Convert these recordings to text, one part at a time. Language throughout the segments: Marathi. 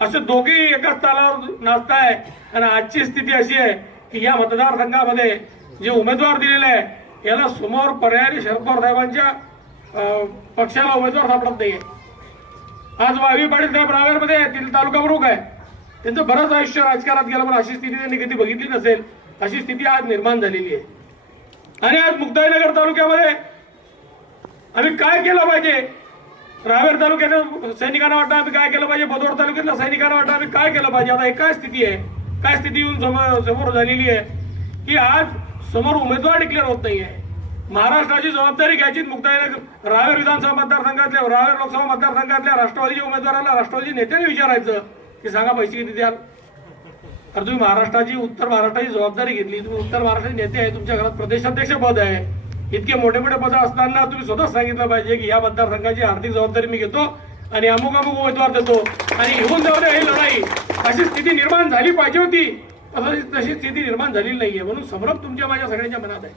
असे दोघेही एकाच तालावर नाचताय. आणि आजची स्थिती अशी आहे की या मतदारसंघामध्ये जे उमेदवार दिलेले आहे याला समोर पर्यायी शरद पवार साहेबांच्या पक्षाला उमेदवार सापडत नाहीये. आज वावी पाटील साहेब रावेरमध्ये तिथे तालुका प्रमुख आहे. त्यांचं बरंच आयुष्य राजकारणात गेलं पण अशी स्थिती त्यांनी कधी बघितली नसेल. अशी स्थिती आज निर्माण झालेली आहे. आणि आज मुक्ताईनगर तालुक्यामध्ये आम्ही काय केलं पाहिजे, रावेर तालुक्याच्या सैनिकांना वाटतं आम्ही काय केलं पाहिजे, भदोड तालुक्यातल्या सैनिकांना वाटतं आम्ही काय केलं पाहिजे. आता हे काय स्थिती आहे, काय स्थिती येऊन समोर झालेली आहे की आज समोर उमेदवार डिक्लेअर होत नाहीये. महाराष्ट्राची जबाबदारी घ्यायची. मुक्ताईनगर रावेर विधानसभा मतदारसंघातल्या, रावेर लोकसभा मतदारसंघातल्या राष्ट्रवादीच्या उमेदवाराला राष्ट्रवादी नेत्याने विचारायचं की सांगा पैसे किती द्याल. तर तुम्ही महाराष्ट्राची, उत्तर महाराष्ट्राची जबाबदारी घेतली, तुम्ही उत्तर महाराष्ट्राचे नेते आहे, तुमच्या घरात प्रदेशाध्यक्ष पद आहे. इतके मोठे मोठे पद असताना तुम्ही स्वतःच सांगितलं पाहिजे की या मतदारसंघाची आर्थिक जबाबदारी मी घेतो आणि अमुक अमुक उमेदवार देतो आणि घेऊन जाऊ द्या ही लढाई. अशी स्थिती निर्माण झाली पाहिजे होती. तशी स्थिती निर्माण झालेली नाहीये. म्हणून संभ्रम तुमच्या माझ्या सगळ्यांच्या मनात आहे.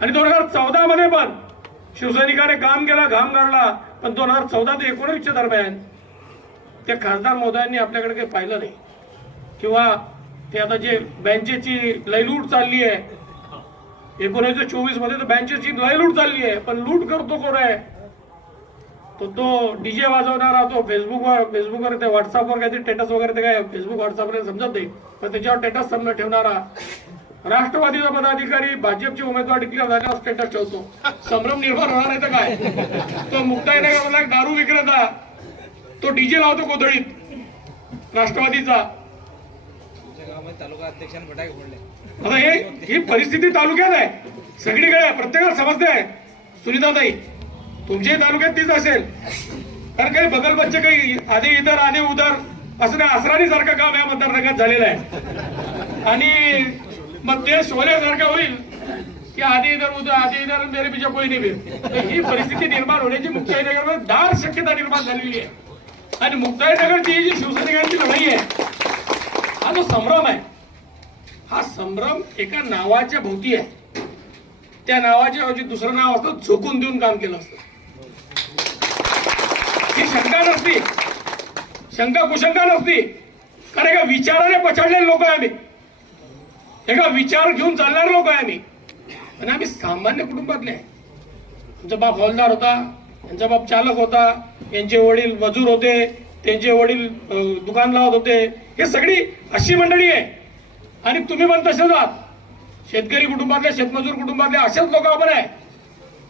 आणि 2014 मध्ये पण शिवसैनिकाने काम केला, घाम गाळला. पण 2014 ते 19 दरम्यान त्या खासदार महोदयांनी आपल्याकडे काही पाहिलं नाही. किंवा ते आता जे बँकेची लयलूट चालली आहे 1924 मध्ये, तर बँकेची लयलूट चालली आहे. पण लूट करतो कोण आहे, तो डीजे वाजवणारा, तो फेसबुकवर ते व्हॉट्सअपवर काहीतरी स्टेटस वगैरे, ते काय फेसबुक व्हॉट्सअपवर समजत नाही पण त्याच्यावर स्टेटस समजा ठेवणारा राष्ट्रवादीचा पदाधिकारी भाजपचे उमेदवार डिक्लेअर झाल्यावर स्टेटस ठेवतो. संभ्रम निर्माण होणार आहे तर काय. तो मुक्ताईनगरमधला एक दारू विक्रेता तो डीजे लावतो कोथळीत राष्ट्रवादीचा. तालुका अध्यक्षांनी फटाके फोडले. आता ही परिस्थिती तालुक्यात आहे, सगळीकडे आहे, प्रत्येकाला समजते आहे. सुनीताताई तुमच्या तालुक्यात तीच असेल. कारण काही बगल बच्चे काही आधी इधर आधी उधर असं नाही, असरानी सारखं काम या मतदारसंघात झालेलं आहे. आणि मग ते सोन्यासारखं होईल की आधी इधर उधर आधी इधर मेरे पीछे कोई नाही भी. ही परिस्थिती निर्माण होण्याची मुक्ताईनगरमध्ये दाट शक्यता निर्माण झालेली आहे. आणि मुक्ताईनगरची ही जी शिवसैनिकांची लढाई आहे, हा जो संभ्रम आहे, हा संभ्रम एका नावाच्या भोवती आहे. त्या नावाच्या ऐवजी दुसरं नाव असतं झोकून देऊन काम केलं असतं. ही शंका नसती, शंका कुशंका नसती. कारण एका विचाराने पछाडलेले लोक आहे आम्ही, एका विचार घेऊन चालणारे लोक आहे आम्ही. आणि आम्ही सामान्य कुटुंबातले आहे. त्यांचा बाप हवालदार होता, त्यांचा बाप चालक होता, यांचे वडील मजूर होते, त्यांचे वडील दुकान लावत होते. हे सगळी अशी मंडळी आहे. आणि तुम्ही पण तसेच आहात. शेतकरी कुटुंबातले, शेतमजूर कुटुंबातले असेच लोक आपण आहे.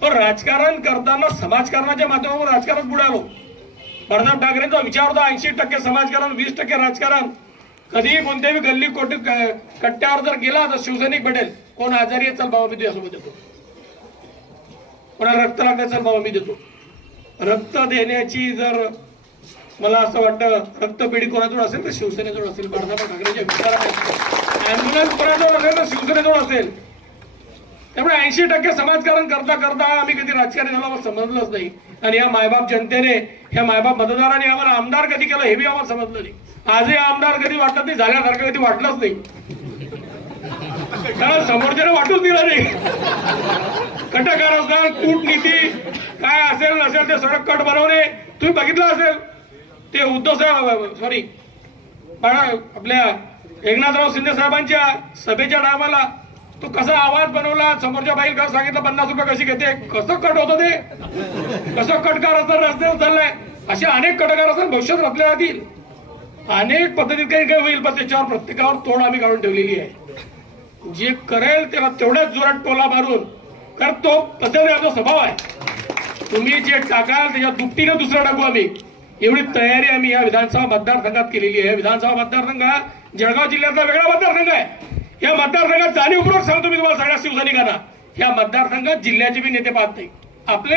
पण राजकारण करताना समाजकारणाच्या माध्यमातून राजकारण पुढे आलो. बाळासाहेब ठाकरेंचा विचार होता 80% समाजकारण 20% राजकारण. कधीही कोणत्याही गल्ली कोटी कट्ट्यावर जर गेला तर शिवसैनिक भेटेल. कोण आजारी आहे, चल बाबा मी तुझ्यासोबत देतो. कोणाला रक्त लागलं, चल बाबा मी देतो. रक्त देण्याची जर मला असं वाटतं रक्तपेढी कोणाजवळ असेल तर शिवसेनेजवळ असेल. बाळासाहेब ठाकरेंच्या विचाराने अँब्युलन्स कोणाजवळ असेल तर शिवसेनेजवळ असेल. त्यामुळे 80% समाजकारण करता करता आम्ही कधी राजकारणी झालो आम्हाला समजलंच नाही. आणि या मायबाप जनतेने, ह्या मायबाप मतदारांनी आम्हाला आमदार कधी केलं हे बी आम्हाला समजलं नाही. आजही आमदार कधी वाटत नाही, झाल्यासारखं कधी वाटलंच नाही. कारण समोरच्याने वाटूच दिलं नाही. कटकारस्थान, कूटनीती काय असेल नसेल ते सडक कट बनवणे तुम्ही बघितलं असेल. ते उद्धव साहेब सॉरी आपल्या एकनाथराव शिंदे साहेबांच्या सभेच्या टायमाला तो कसा आवाज बनवला, समोरच्या बाईला कसं सांगितलं 50 रुपये कशी घेते, कसं कट होतं ते, कसं कटकार असतं रस्त्यावर चाललंय. असे अनेक कटकार असतात भविष्यात रचले जातील. अनेक पद्धतीत काही काही होईल. पण त्याच्यावर प्रत्येकावर तोड आम्ही काढून ठेवलेली आहे. जे करेल त्याला तेवढ्याच जोरात टोला मारून, कारण तो पद्धतीने आमचा स्वभाव आहे. तुम्ही जे टाकाल त्याच्या दुपटीने दुसरं टाकू आम्ही, एवढी तयारी आम्ही या विधानसभा मतदारसंघात केलेली आहे. विधानसभा मतदारसंघ हा जळगाव जिल्ह्यातला वेगळा मतदारसंघ आहे. या मतदारसंघात जाणीवपूर्वक सांगतो मी तुम्हाला सगळ्या शिवसैनिकांना, या मतदारसंघात जिल्ह्याचे बी नेते पाहत नाही. आपले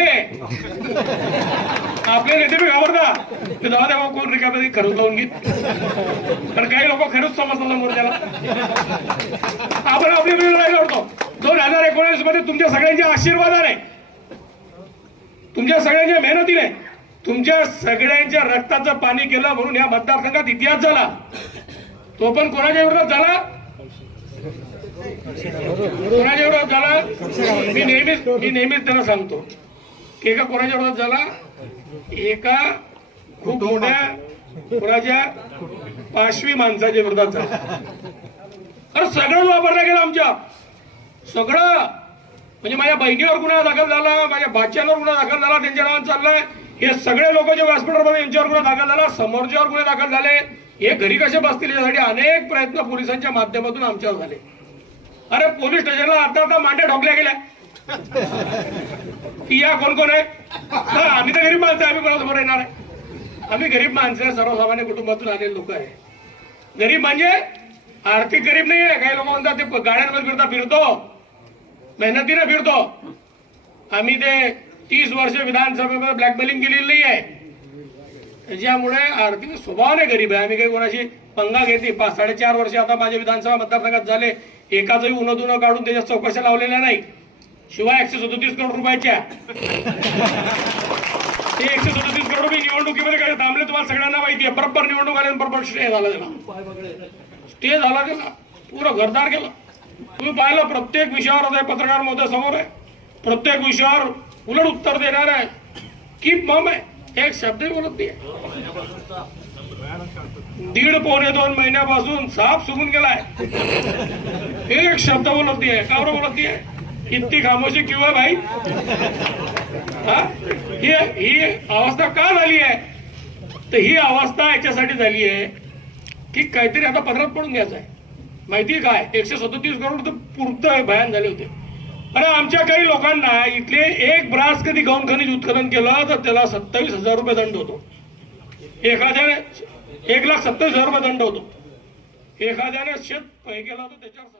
नेते बी घाबरता. तेव्हा तेव्हा कोण रिकामध्ये खरंच लावून घेत. कारण काही लोक खरंच समजतात समोरच्याला. आपण आपली लढाई लढतो. 2019 मध्ये तुमच्या सगळ्यांच्या आशीर्वादाने, तुमच्या सगळ्यांच्या मेहनतीने, तुमच्या सगळ्यांच्या रक्ताचं पाणी केलं म्हणून या मतदारसंघात इतिहास झाला. तो पण कोणाच्या विरोधात झाला, कोणाच्या विरोधात झाला. मी नेहमीच त्यांना सांगतो की एका कोणाच्या विरोधात झाला, एका खूप मोठ्या कोणाच्या पाशवी माणसाच्या विरोधात झाला. अरे सगळंच वापरलं गेलं आमच्या, सगळं. म्हणजे माझ्या बहिणीवर गुन्हा दाखल झाला, माझ्या बाच्यावर गुन्हा दाखल झाला, त्यांच्या नावात चाललाय. हे सगळे लोक जे हॉस्पिटलमध्ये यांच्यावर गुन्हा दाखल झाला, समोरच्यावर गुन्हे दाखल झाले. हे घरी कसे बसतील यासाठी अनेक प्रयत्न पोलिसांच्या माध्यमातून आमच्यावर झाले. अरे पोलीस स्टेशनला आता मांड्या ठोकल्या गेल्या की या कोण कोण आहे. तर आम्ही तर गरीब माणसं, आम्ही कोणासमोर येणार आहे. आम्ही गरीब माणसं, सर्वसामान्य कुटुंबातून आलेले लोक आहे. गरीब म्हणजे आर्थिक गरीब नाही आहे. काही लोक म्हणतात ते गाड्यांमध्ये फिरतो, मेहनतीने फिरतो. आम्ही ते 30 वर्ष विधानसभेमध्ये ब्लॅकमेलिंग केलेली नाही आहे. त्याच्यामुळे आर्थिक स्वभावाने गरीब आहे. आम्ही काही कोणाशी पंगा घेतली. 5-4.5 वर्ष आता माझ्या विधानसभा मतदारसंघात झाले, एकाचंही उन्हा काढून त्याच्या चौकशा लावलेल्या नाही. शिवाय 137 करोड रुपयाच्या ते 137 करोड रुपये निवडणुकीमध्ये काय थांबले तुम्हाला सगळ्यांना माहिती आहे. बरोबर निवडणूक आले, बरोबर स्टे झाला त्याला, स्टे झाला त्याला, पुरं घरदार केलं. तुम्ही पाहिलं प्रत्येक विषयावर आता पत्रकार महोदय समोर आहे, प्रत्येक विषयावर उलट उत्तर देणार आहे. की मम आहे, एक शब्दही बोलत नाही. 1.5-2 महिन्यापासून साफ सुकून गेलाय, एक शब्द बोलत नाही. का बरं बोलत नाही? इतकी खामोशी क्यों है भाई? ही अवस्था का झाली आहे? तर ही अवस्था याच्यासाठी झाली आहे की काहीतरी आता पदरात पडून घ्यायचं आहे. माहिती काय, 137 करोड तर पुरतं भयान झाले होते. अरे आमच्या काही लोकांना इथले एक ब्रास कधी गौण खनिज उत्खनन केलं तर त्याला 27,000 रुपये दंड होतो. एखाद्याने 1,27,000 रुपये दंड होतो. एखाद्याने शेत पै केला तर त्याच्यावर